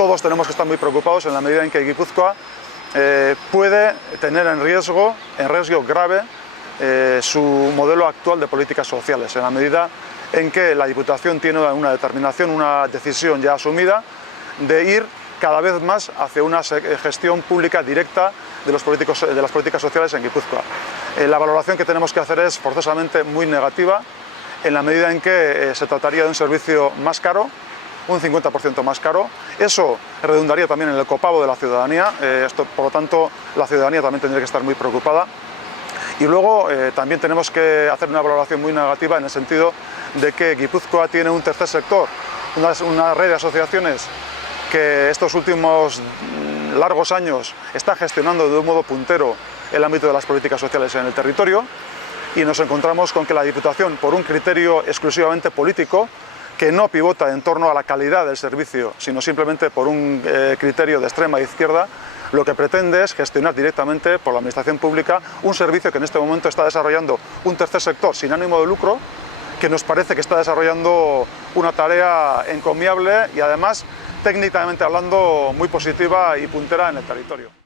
todos tenemos que estar muy preocupados en la medida en que Guipúzcoa puede tener en riesgo grave su modelo actual de políticas sociales, en la medida en que la Diputación tiene una determinación, una decisión ya asumida de ir cada vez más hacia una gestión pública directa de las políticas sociales en Guipúzcoa. La valoración que tenemos que hacer es forzosamente muy negativa, en la medida en que se trataría de un servicio más caro, un 50% más caro. Eso redundaría también en el copago de la ciudadanía, por lo tanto la ciudadanía también tendría que estar muy preocupada. Y luego también tenemos que hacer una valoración muy negativa en el sentido de que Guipúzcoa tiene un tercer sector, una red de asociaciones que estos últimos largos años está gestionando de un modo puntero el ámbito de las políticas sociales en el territorio, y nos encontramos con que la Diputación, por un criterio exclusivamente político, que no pivota en torno a la calidad del servicio, sino simplemente por un criterio de extrema izquierda, lo que pretende es gestionar directamente por la Administración Pública un servicio que en este momento está desarrollando un tercer sector sin ánimo de lucro, que nos parece que está desarrollando una tarea encomiable y además técnicamente hablando muy positiva y puntera en el territorio.